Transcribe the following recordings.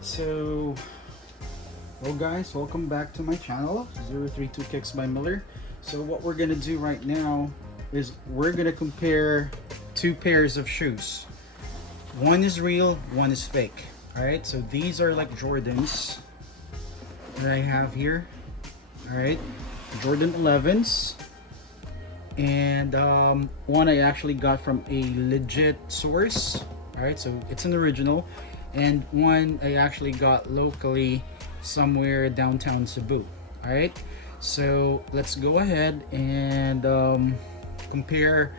So hello guys, welcome back to my channel 032 Kicks by Miller. So what we're gonna do right now is we're gonna compare two pairs of shoes. One is real, one is fake. Alright, so these are like Jordans that I have here. Alright, Jordan 11s. And one I actually got from a legit source. Alright, so it's an original. And one I actually got locally somewhere downtown Cebu. Alright, so let's go ahead and compare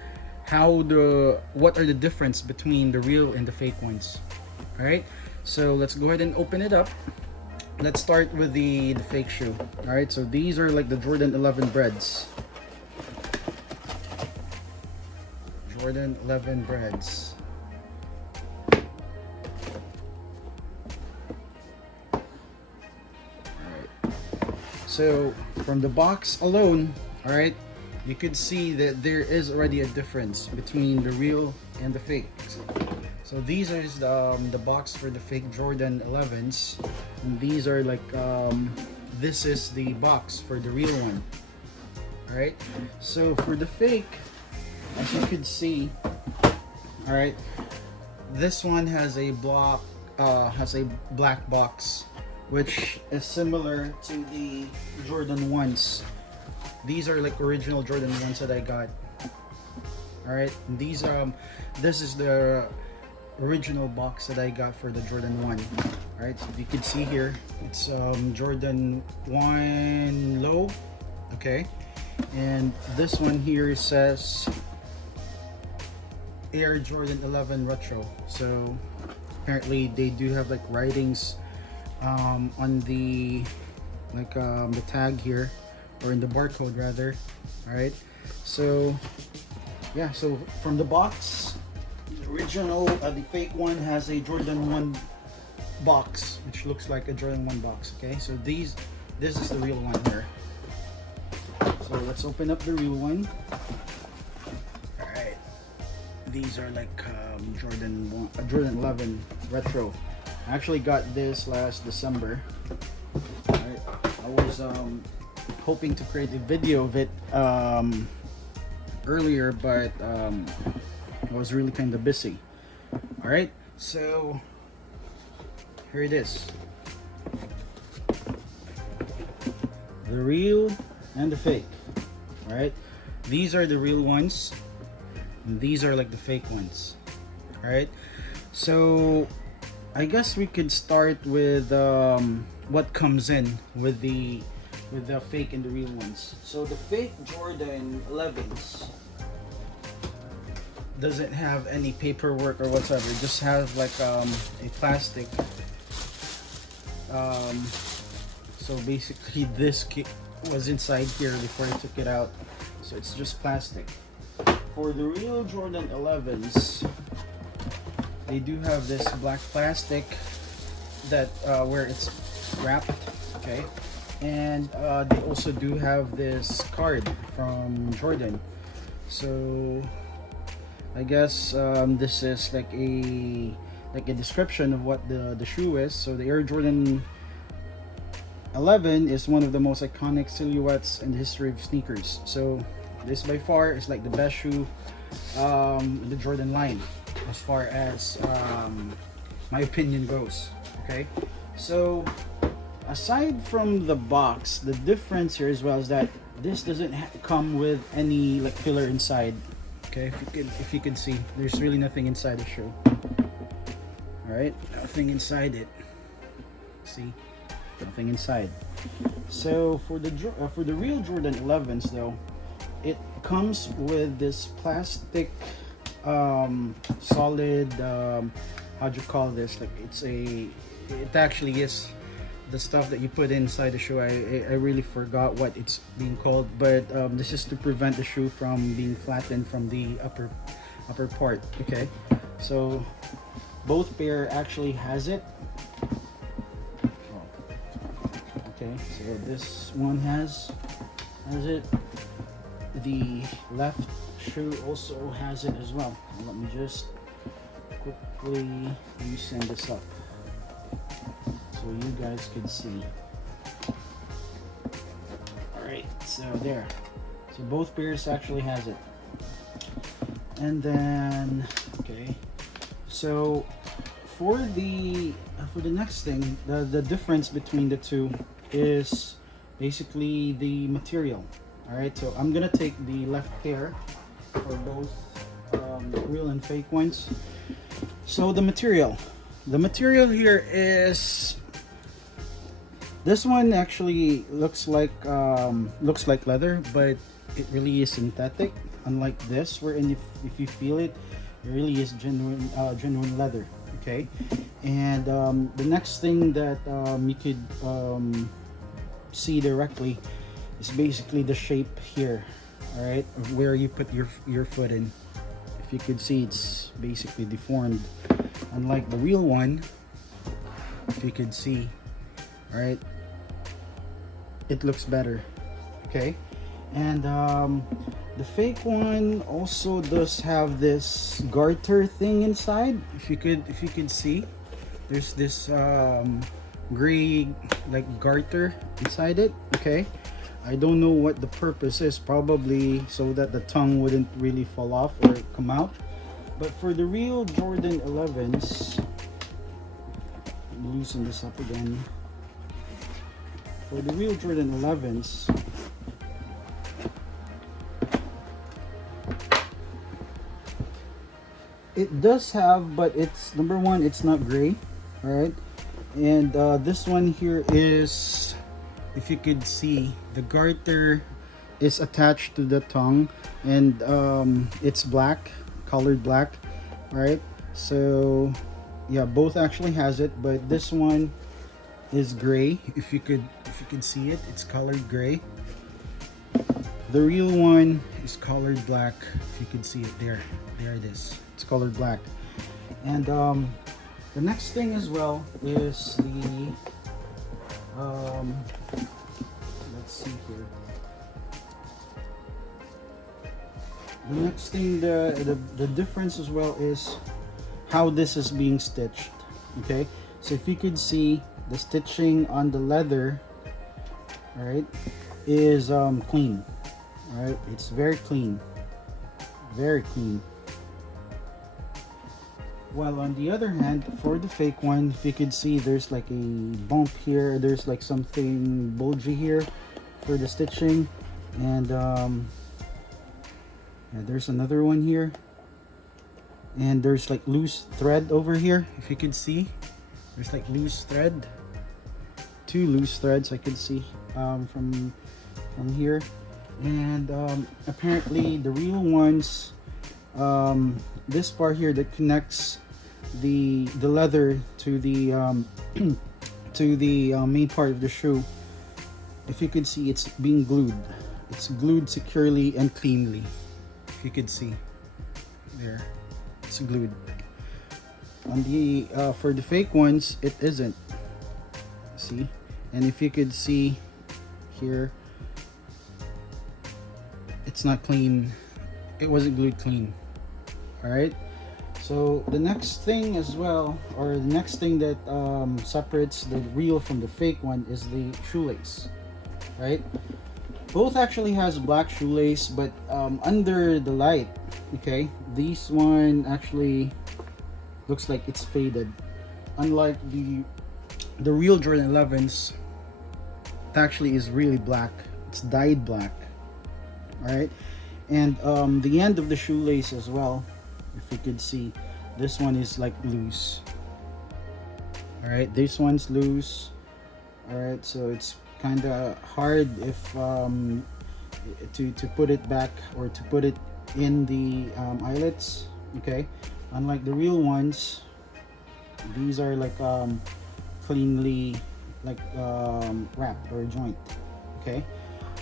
what are the difference between the real and the fake ones. Alright, so let's go ahead and open it up. Let's start with the fake shoe. Alright, so these are like the Jordan 11 Breds. Jordan 11 Breds. So from the box alone, all right, you could see that there is already a difference between the real and the fake. So these are the box for the fake Jordan 11s, and these are like this is the box for the real one. All right. So for the fake, as you could see, all right, this one has a black box, which is similar to the Jordan 1s. These are like original Jordan 1s that I got. All right, these this is the original box that I got for the Jordan 1. All right, so if you can see here, it's Jordan 1 low, okay, and this one here says Air Jordan 11 Retro. So apparently they do have like writings on the the tag here, or in the barcode rather. All right, so yeah, so from the box, the original the fake one has a Jordan 1 box, which looks like a Jordan 1 box. Okay, so this is the real one here. So let's open up the real one. All right, these are like Jordan 11 Retro. I actually got this last December. Right. I was hoping to create a video of it earlier, but I was really kind of busy. All right, so here it is, the real and the fake. All right, these are the real ones, and these are like the fake ones. All right, so I guess we could start with what comes in with the fake and the real ones. So the fake Jordan 11s doesn't have any paperwork or whatsoever. It just has like a plastic. So basically this was inside here before I took it out. So it's just plastic. For the real Jordan 11s, they do have this black plastic that where it's wrapped, okay, and they also do have this card from Jordan. So I guess this is like a description of what the shoe is. So the Air Jordan 11 is one of the most iconic silhouettes in the history of sneakers. So this by far is like the best shoe in the Jordan line, as far as my opinion goes. Okay, so aside from the box, the difference here as well is that this doesn't come with any like filler inside. Okay, if you can see, there's really nothing inside the shoe. All right, nothing inside it. See, nothing inside. So for the real Jordan 11s though, it comes with this plastic solid, how'd you call this, like it actually is the stuff that you put inside the shoe. I really forgot what it's being called, but this is to prevent the shoe from being flattened from the upper part. Okay, so both pair actually has it. Okay, so this one has it. The left shoe also has it as well. Let me just quickly send this up. so you guys can see. All right, so there. So both pairs actually has it. And then, okay, so for the next thing, the difference between the two is basically the material. All right, so I'm gonna take the left pair for both real and fake ones. So the material here is, this one actually looks like leather, but it really is synthetic. Unlike this, wherein if you feel it, it really is genuine leather. Okay, and the next thing that you could see directly is basically the shape here. All right, of where you put your foot in. If you could see, it's basically deformed. Unlike the real one, if you could see, all right, it looks better. Okay, and the fake one also does have this garter thing inside. If you could see, there's this gray like garter inside it. Okay, I don't know what the purpose is, probably so that the tongue wouldn't really fall off or come out. But for the real Jordan 11s, loosen this up again. For the real Jordan 11s, it does have, but it's, number one, it's not gray. All right, and this one here is, if you could see, the garter is attached to the tongue, and it's black, colored black. All right, so yeah, both actually has it, but this one is gray. If you could see it, it's colored gray. The real one is colored black. If you could see it, there it is, it's colored black. And the next thing as well is the let's see here. The next thing, the difference as well is how this is being stitched. Okay, so if you could see, the stitching on the leather, all right, is clean. All right, it's very clean, very clean. While on the other hand, for the fake one, if you could see, there's like a bump here, there's like something bulgy here for the stitching, and yeah, there's another one here, and there's like loose thread over here. If you could see, there's like loose thread, two loose threads I could see from here. And apparently the real ones, this part here that connects the leather to the to the main part of the shoe, if you could see, it's being glued. It's glued securely and cleanly. If you could see, there, it's glued. On the for the fake ones, it isn't. See, and if you could see here, it's not clean. It wasn't glued clean. All right, so the next thing as well, or the next thing that separates the real from the fake one, is the shoelace. Right, both actually has black shoelace, but under the light, okay, this one actually looks like it's faded. Unlike the real Jordan 11s, it actually is really black. It's dyed black. All right, and the end of the shoelace as well, if you could see, this one is like loose. All right, this one's loose. All right, so it's kind of hard if to put it back, or to put it in the eyelets. Okay, unlike the real ones, these are like cleanly like wrapped or joint. Okay,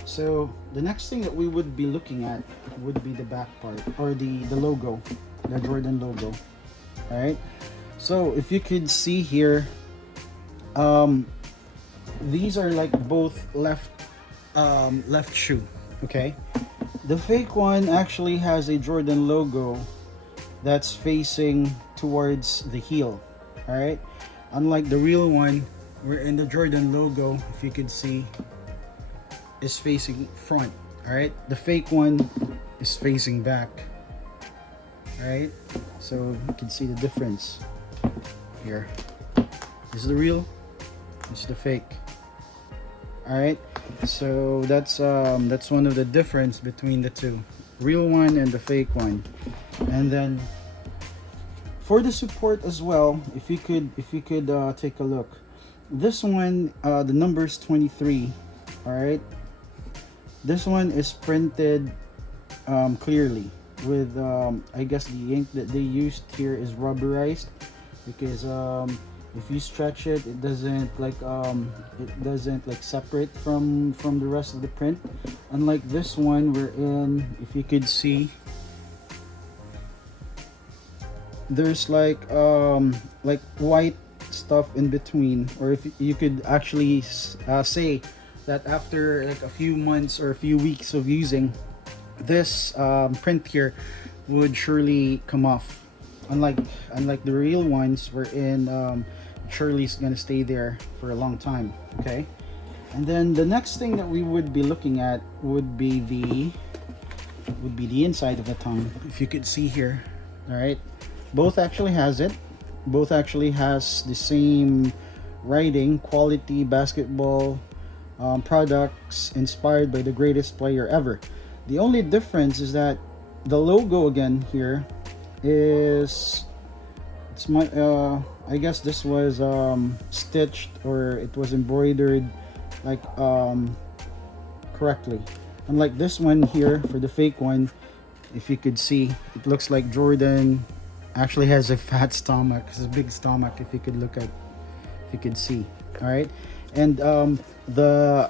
so the next thing that we would be looking at would be the back part, or the logo, the Jordan logo. All right, so if you could see here, these are like both left shoe. Okay, the fake one actually has a Jordan logo that's facing towards the heel. All right, unlike the real one, wherein the Jordan logo, if you could see, is facing front. All right, the fake one is facing back. All right, so you can see the difference here. This is the real, this is the fake. All right, so that's one of the difference between the two, real one and the fake one. And then for the support as well, if you could take a look, this one, the number is 23. All right, this one is printed clearly with I guess the ink that they used here is rubberized, because if you stretch it, it doesn't like separate from the rest of the print. Unlike this one, wherein if you could see, there's like white stuff in between, or if you could actually say that after like a few months or a few weeks of using this print here would surely come off, unlike the real ones wherein surely is gonna stay there for a long time. Okay, and then the next thing that we would be looking at would be the inside of the tongue. If you could see here, all right, both actually has it. Both actually has the same writing, quality basketball products inspired by the greatest player ever. The only difference is that the logo again here is, it's my I guess this was stitched, or it was embroidered like correctly. Unlike this one here, for the fake one, if you could see, it looks like Jordan actually has a fat stomach. It's a big stomach, if you could look at, if you could see. All right, and the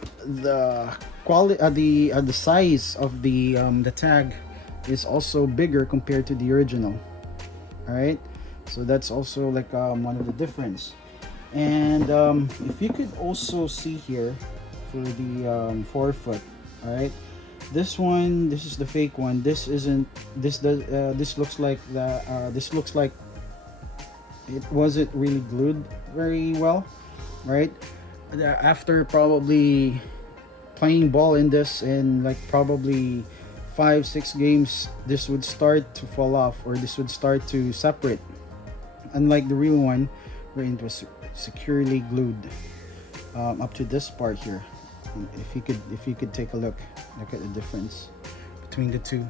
quality, the size of the tag is also bigger compared to the original. All right, so that's also like one of the difference. And if you could also see here for the forefoot, all right, this one, this is the fake one. This isn't, this does this looks like this looks like it wasn't really glued very well, right? After probably playing ball in this in like probably 5-6 games, this would start to fall off, or this would start to separate, unlike the real one where it was securely glued up to this part here. If you could take a look at the difference between the two.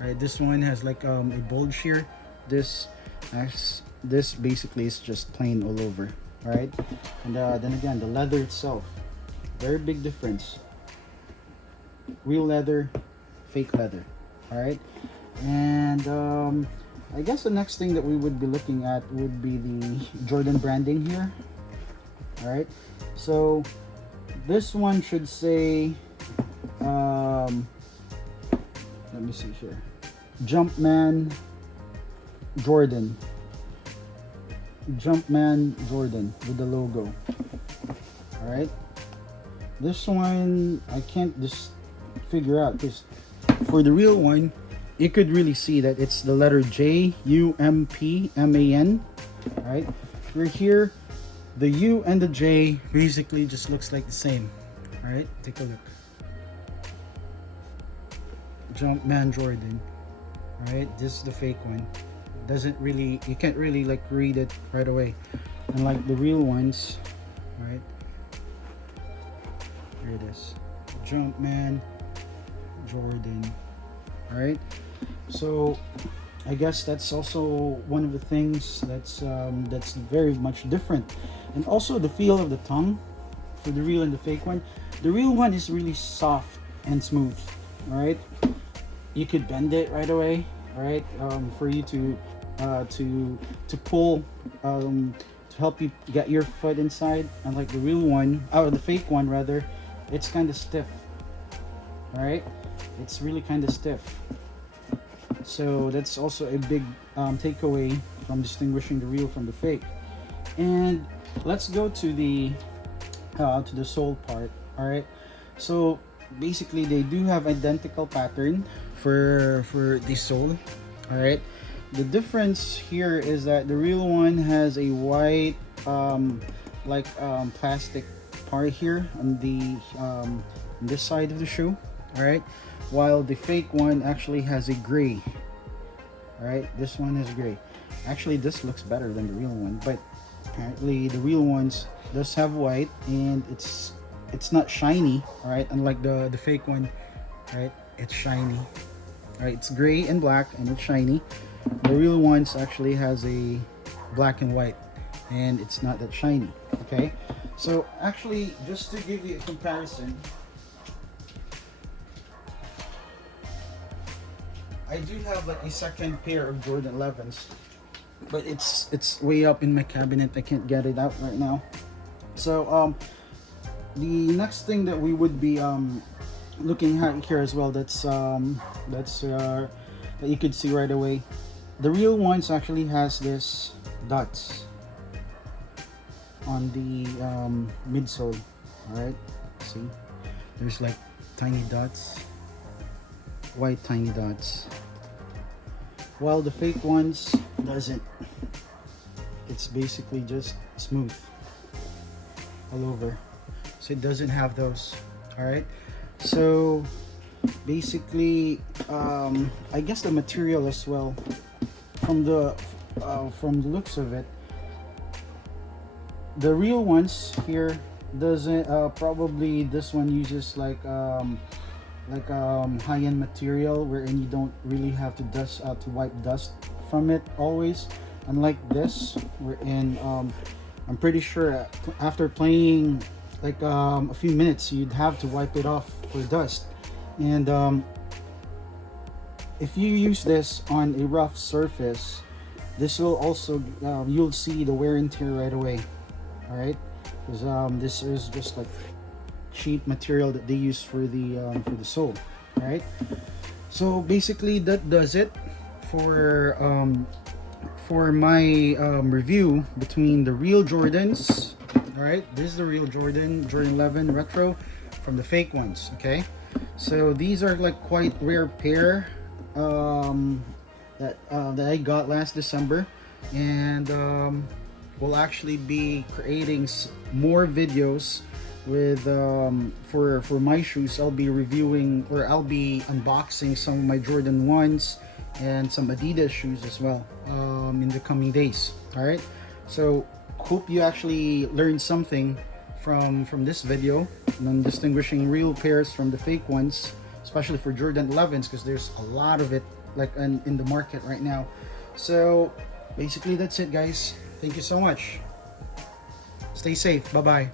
All right, this one has like a bulge here. This basically is just plain all over. All right, and then again, the leather itself, very big difference. Real leather, fake leather. All right, and I guess the next thing that we would be looking at would be the Jordan branding here. All right, so this one should say let me see here, Jumpman Jordan with the logo. All right, this one I can't just figure out, because for the real one you could really see that it's the letter Jumpman. All right, we're here, the U and the J basically just looks like the same. All right, take a look. Jumpman Jordan. All right, this is the fake one. Doesn't really, you can't really like read it right away, unlike the real ones. All right, here it is, Jumpman Jordan. All right, so I guess that's also one of the things that's very much different. And also the feel of the tongue for the real and the fake one. The real one is really soft and smooth. All right, you could bend it right away. All right, for you to pull, to help you get your foot inside. Unlike the real one, or the fake one rather, it's kind of stiff. All right, it's really kind of stiff. So that's also a big takeaway from distinguishing the real from the fake. And let's go to the sole part. All right, so basically they do have identical pattern for the sole. All right, the difference here is that the real one has a white like plastic part here on the on this side of the shoe. All right, while the fake one actually has a gray. All right, this one is gray. Actually, this looks better than the real one, but apparently the real ones does have white, and it's not shiny. All right, unlike the fake one. All right, it's shiny. All right, it's gray and black, and it's shiny. The real ones actually has a black and white, and it's not that shiny. Okay, so actually, just to give you a comparison, I do have like a second pair of Jordan 11s, but it's way up in my cabinet. I can't get it out right now. So the next thing that we would be looking at here as well, that you could see right away, the real ones actually has this dots on the midsole. All right, see, there's like tiny dots, white tiny dots, while the fake ones doesn't. It's basically just smooth all over, so it doesn't have those. All right, so basically I guess the material as well, from the looks of it, the real ones here doesn't probably this one uses like high-end material wherein you don't really have to to wipe dust from it always, unlike this wherein I'm pretty sure after playing like a few minutes you'd have to wipe it off for dust. And if you use this on a rough surface, this will also you'll see the wear and tear right away. All right, because this is just like cheap material that they use for the sole. All right, so basically that does it for my review between the real Jordans. All right, this is the real Jordan 11 Retro from the fake ones. Okay, so these are like quite rare pair that I got last December, and we'll actually be creating more videos with for my shoes. I'll be reviewing, or I'll be unboxing some of my Jordan 1s and some Adidas shoes as well in the coming days. All right, so hope you actually learned something from this video on distinguishing real pairs from the fake ones, especially for Jordan 11s, because there's a lot of it like in the market right now. So basically that's it, guys. Thank you so much. Stay safe. Bye bye.